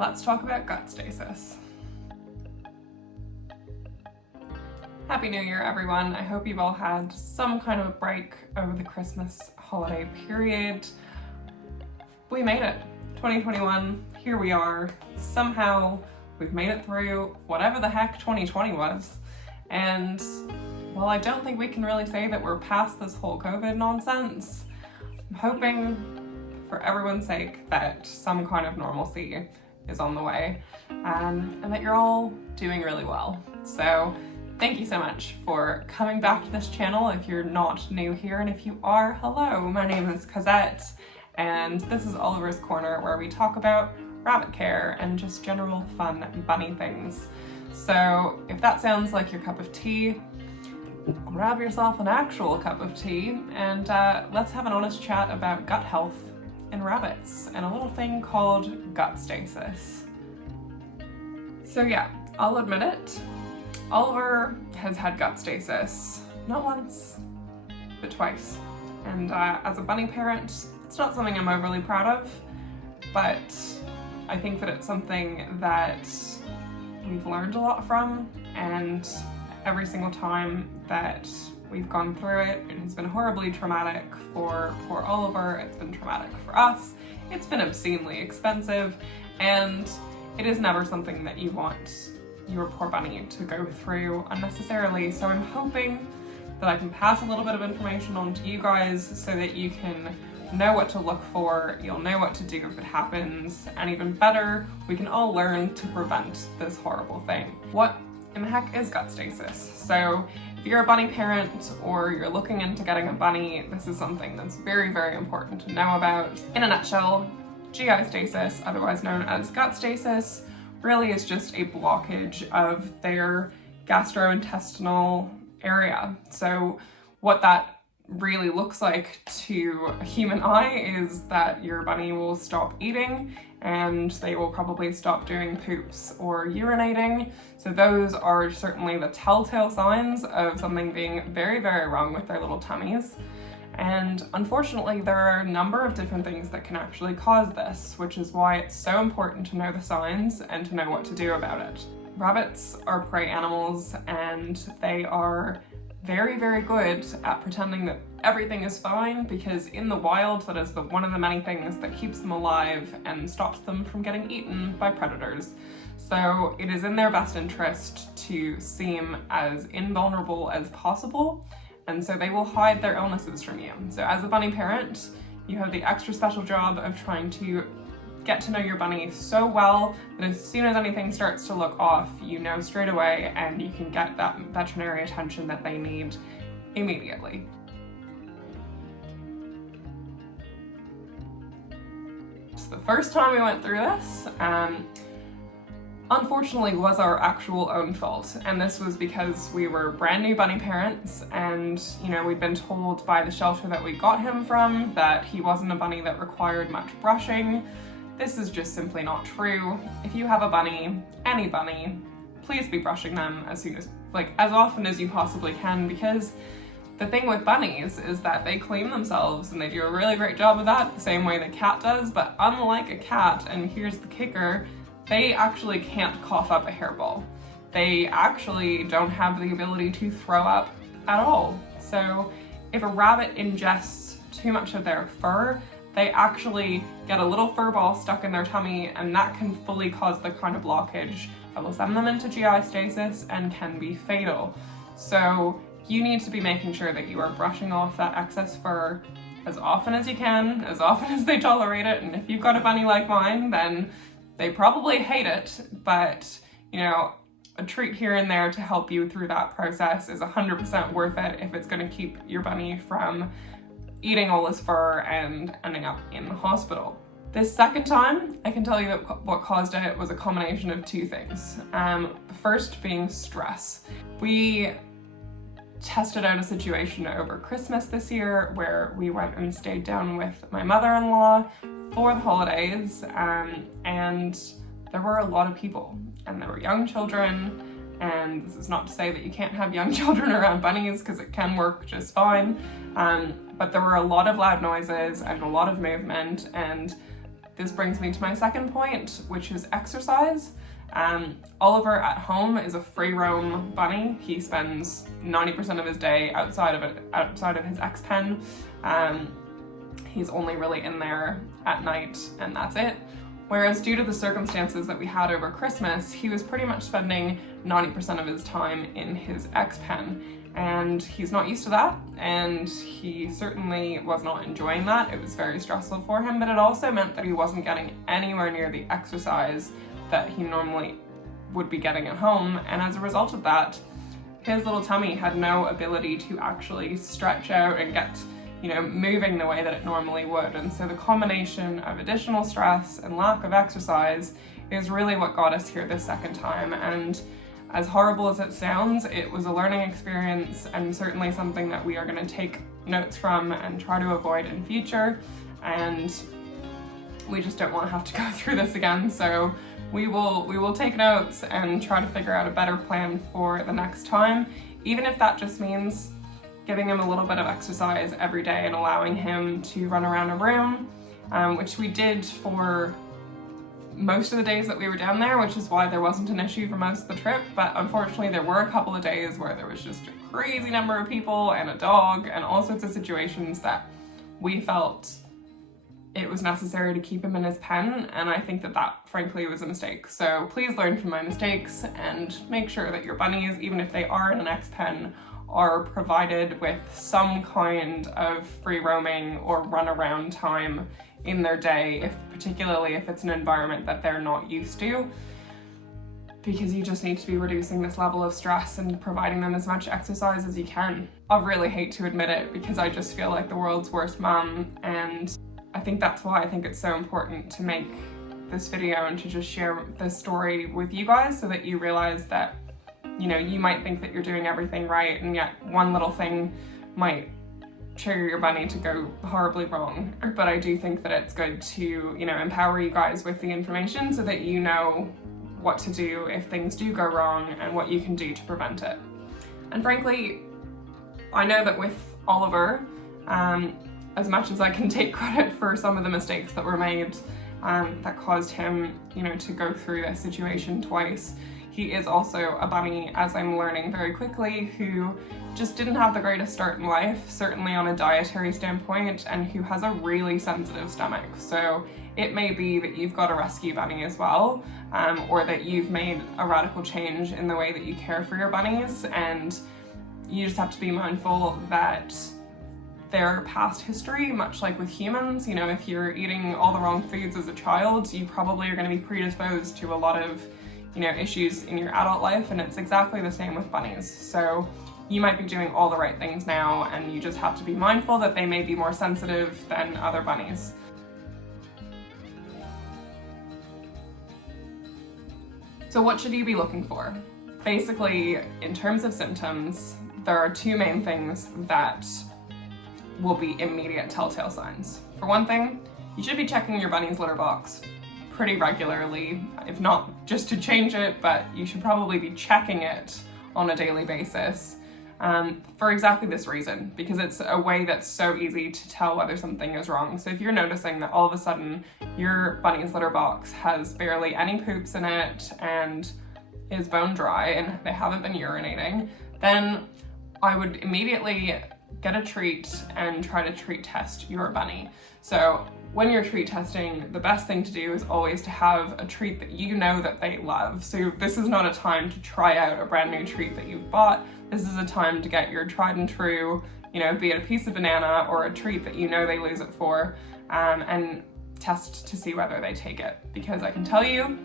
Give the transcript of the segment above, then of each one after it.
let's talk about gut stasis. Happy New Year, everyone. I hope you've all had some kind of a break over the Christmas holiday period. We made it. 2021, here we are. Somehow we've made it through whatever the heck 2020 was. And while I don't think we can really say that we're past this whole COVID nonsense, I'm hoping for everyone's sake that some kind of normalcy is on the way, and that you're all doing really well. So thank you so much for coming back to this channel if you're not new here, and if you are, hello, my name is Cosette, and this is Oliver's Corner, where we talk about rabbit care and just general fun bunny things. So if that sounds like your cup of tea, grab yourself an actual cup of tea and let's have an honest chat about gut health in rabbits and a little thing called gut stasis. So yeah, I'll admit it, Oliver has had gut stasis, not once, but twice. And as a bunny parent, it's not something I'm overly proud of, but I think that it's something that we've learned a lot from, and every single time that we've gone through it, it has been horribly traumatic for poor Oliver, it's been traumatic for us, it's been obscenely expensive, and it is never something that you want your poor bunny to go through unnecessarily. So I'm hoping that I can pass a little bit of information on to you guys so that you can know what to look for, you'll know what to do if it happens, and even better, we can all learn to prevent this horrible thing. What in the heck is gut stasis? So if you're a bunny parent or you're looking into getting a bunny, this is something that's very, very important to know about. In a nutshell, GI stasis, otherwise known as gut stasis, really is just a blockage of their gastrointestinal area. So what that really looks like to a human eye is that your bunny will stop eating and they will probably stop doing poops or urinating. So those are certainly the telltale signs of something being very, very wrong with their little tummies. And unfortunately, there are a number of different things that can actually cause this, which is why it's so important to know the signs and to know what to do about it. Rabbits are prey animals, and they are very, very good at pretending that everything is fine, because in the wild, that is one of the many things that keeps them alive and stops them from getting eaten by predators. So it is in their best interest to seem as invulnerable as possible, and so they will hide their illnesses from you. So as a bunny parent, you have the extra special job of trying to get to know your bunny so well that as soon as anything starts to look off, you know straight away and you can get that veterinary attention that they need immediately. So the first time we went through this, unfortunately was our actual own fault, and this was because we were brand new bunny parents, and we'd been told by the shelter that we got him from that he wasn't a bunny that required much brushing. This is just simply not true. If you have a bunny, any bunny, please be brushing them as often as you possibly can, because the thing with bunnies is that they clean themselves and they do a really great job of that, the same way the cat does, but unlike a cat, and here's the kicker, they actually can't cough up a hairball. They actually don't have the ability to throw up at all. So if a rabbit ingests too much of their fur, they actually get a little fur ball stuck in their tummy, and that can fully cause the kind of blockage that will send them into GI stasis and can be fatal. So you need to be making sure that you are brushing off that excess fur as often as you can, as often as they tolerate it, and if you've got a bunny like mine, then they probably hate it, but a treat here and there to help you through that process is 100% worth it if it's going to keep your bunny from eating all his fur and ending up in the hospital. This second time, I can tell you that what caused it was a combination of two things. The first being stress. We tested out a situation over Christmas this year where we went and stayed down with my mother-in-law for the holidays, and there were a lot of people, and there were young children, and this is not to say that you can't have young children around bunnies, because it can work just fine, but there were a lot of loud noises and a lot of movement, and This brings me to my second point, which is exercise. Oliver at home is a free roam bunny. He spends 90% of his day outside of his X-pen. He's only really in there at night and that's it. Whereas due to the circumstances that we had over Christmas, he was pretty much spending 90% of his time in his X-pen. And he's not used to that, and he certainly was not enjoying that. It was very stressful for him, but it also meant that he wasn't getting anywhere near the exercise that he normally would be getting at home. And as a result of that, his little tummy had no ability to actually stretch out and get, moving the way that it normally would. And so the combination of additional stress and lack of exercise is really what got us here this second time. And as horrible as it sounds, it was a learning experience and certainly something that we are going to take notes from and try to avoid in future. And we just don't want to have to go through this again. So we will take notes and try to figure out a better plan for the next time, even if that just means giving him a little bit of exercise every day and allowing him to run around a room, which we did for most of the days that we were down there, which is why there wasn't an issue for most of the trip. But unfortunately there were a couple of days where there was just a crazy number of people and a dog and all sorts of situations that we felt it was necessary to keep him in his pen, and I think that frankly was a mistake. So please learn from my mistakes and make sure that your bunnies, even if they are in an X-pen, are provided with some kind of free roaming or run around time in their day, particularly if it's an environment that they're not used to, because you just need to be reducing this level of stress and providing them as much exercise as you can. I really hate to admit it because I just feel like the world's worst mom, and I think that's why I think it's so important to make this video and to just share this story with you guys so that you realize that, you might think that you're doing everything right, and yet one little thing might trigger your bunny to go horribly wrong. But I do think that it's good to, empower you guys with the information so that you know what to do if things do go wrong and what you can do to prevent it. And frankly, I know that with Oliver, as much as I can take credit for some of the mistakes that were made that caused him, to go through this situation twice, he is also a bunny, as I'm learning very quickly, who just didn't have the greatest start in life, certainly on a dietary standpoint, and who has a really sensitive stomach. So it may be that you've got a rescue bunny as well, or that you've made a radical change in the way that you care for your bunnies, and you just have to be mindful that their past history, much like with humans, if you're eating all the wrong foods as a child, you probably are going to be predisposed to a lot of, issues in your adult life, and it's exactly the same with bunnies. So you might be doing all the right things now, and you just have to be mindful that they may be more sensitive than other bunnies. So what should you be looking for? Basically, in terms of symptoms, there are two main things that will be immediate telltale signs. For one thing, you should be checking your bunny's litter box pretty regularly, if not just to change it, but you should probably be checking it on a daily basis for exactly this reason, because it's a way that's so easy to tell whether something is wrong. So if you're noticing that all of a sudden your bunny's litter box has barely any poops in it and is bone dry and they haven't been urinating, then I would immediately get a treat and try to treat test your bunny. So when you're treat testing, the best thing to do is always to have a treat that you know that they love. So this is not a time to try out a brand new treat that you've bought. This is a time to get your tried and true, be it a piece of banana or a treat that you know they lose it for, and test to see whether they take it. Because I can tell you,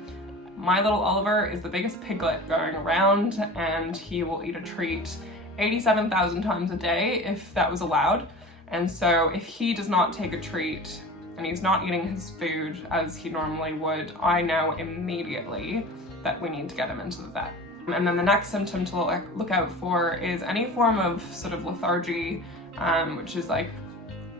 my little Oliver is the biggest piglet going around, and he will eat a treat 87,000 times a day if that was allowed. And so if he does not take a treat and he's not eating his food as he normally would, I know immediately that we need to get him into the vet. And then the next symptom to look out for is any form of sort of lethargy, which is like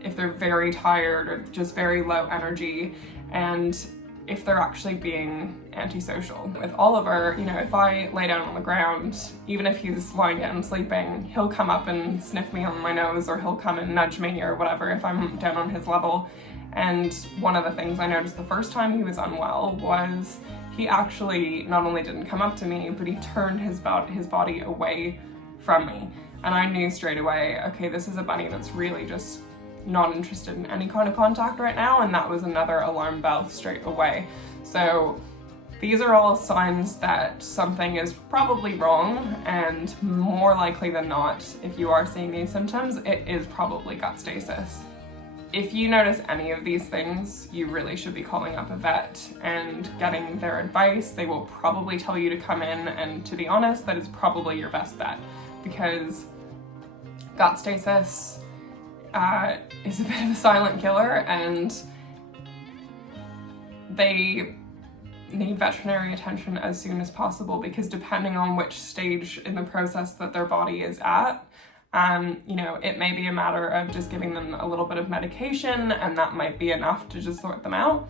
if they're very tired or just very low energy, and if they're actually being antisocial. With Oliver, if I lay down on the ground, even if he's lying down sleeping, he'll come up and sniff me on my nose, or he'll come and nudge me or whatever if I'm down on his level. And one of the things I noticed the first time he was unwell was he actually not only didn't come up to me, but he turned his body away from me. And I knew straight away, okay, this is a bunny that's really just not interested in any kind of contact right now, and that was another alarm bell straight away. So these are all signs that something is probably wrong, and more likely than not, if you are seeing these symptoms, it is probably gut stasis. If you notice any of these things, you really should be calling up a vet and getting their advice. They will probably tell you to come in, and to be honest, that is probably your best bet, because gut stasis is a bit of a silent killer, and they need veterinary attention as soon as possible, because depending on which stage in the process that their body is at, it may be a matter of just giving them a little bit of medication, and that might be enough to just sort them out.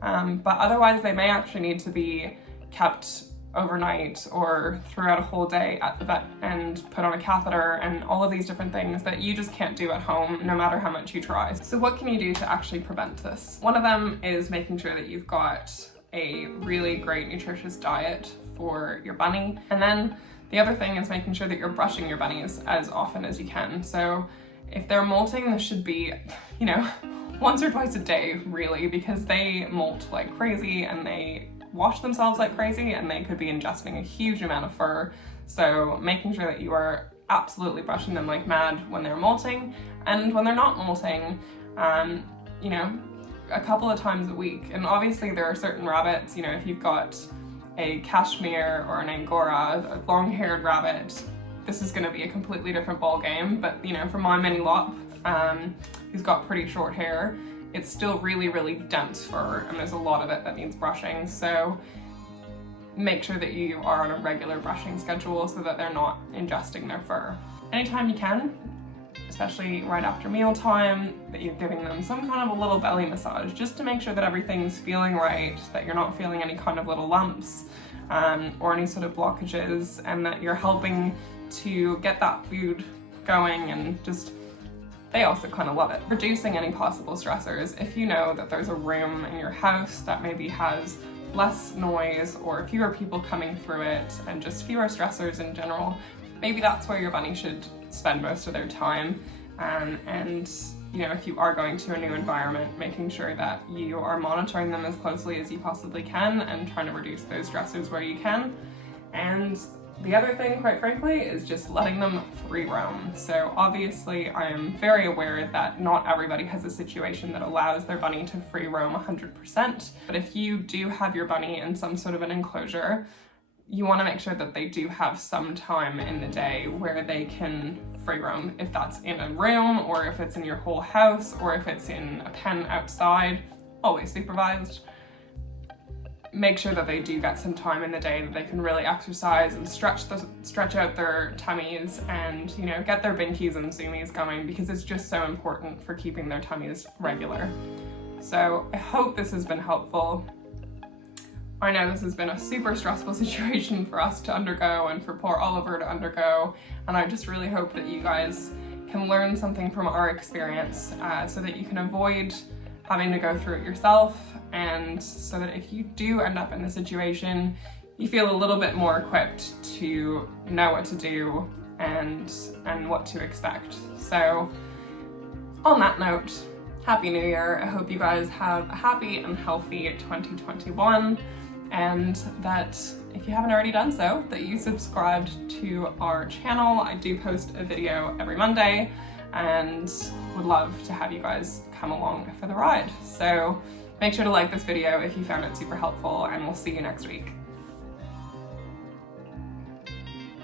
But otherwise, they may actually need to be kept overnight or throughout a whole day at the vet and put on a catheter and all of these different things that you just can't do at home no matter how much you try. So what can you do to actually prevent this? One of them is making sure that you've got a really great nutritious diet for your bunny. And then the other thing is making sure that you're brushing your bunnies as often as you can. So if they're molting, this should be, once or twice a day, really, because they molt like crazy and they wash themselves like crazy, and they could be ingesting a huge amount of fur. So making sure that you are absolutely brushing them like mad when they're molting, and when they're not molting, a couple of times a week. And obviously there are certain rabbits, if you've got a cashmere or an Angora, a long-haired rabbit, this is going to be a completely different ball game. But for my mini lop, who's got pretty short hair, it's still really, really dense fur, and there's a lot of it that needs brushing. So make sure that you are on a regular brushing schedule so that they're not ingesting their fur. Anytime you can, especially right after mealtime, that you're giving them some kind of a little belly massage, just to make sure that everything's feeling right, that you're not feeling any kind of little lumps or any sort of blockages, and that you're helping to get that food going, and just, they also kind of love it. Reducing any possible stressors. If you know that there's a room in your house that maybe has less noise or fewer people coming through it and just fewer stressors in general, maybe that's where your bunny should spend most of their time. And if you are going to a new environment, making sure that you are monitoring them as closely as you possibly can and trying to reduce those stressors where you can. And the other thing, quite frankly, is just letting them free roam. So obviously I am very aware that not everybody has a situation that allows their bunny to free roam 100%. But if you do have your bunny in some sort of an enclosure, you want to make sure that they do have some time in the day where they can free roam. If that's in a room, or if it's in your whole house, or if it's in a pen outside, always supervised. Make sure that they do get some time in the day that they can really exercise and stretch out their tummies, and get their binkies and zoomies going, because it's just so important for keeping their tummies regular. So I hope this has been helpful. I know this has been a super stressful situation for us to undergo and for poor Oliver to undergo, and I just really hope that you guys can learn something from our experience so that you can avoid having to go through it yourself, and so that if you do end up in the situation, you feel a little bit more equipped to know what to do and what to expect. So on that note, Happy New Year. I hope you guys have a happy and healthy 2021, and that if you haven't already done so, that you subscribed to our channel. I do post a video every Monday, and would love to have you guys come along for the ride. So make sure to like this video if you found it super helpful, and we'll see you next week.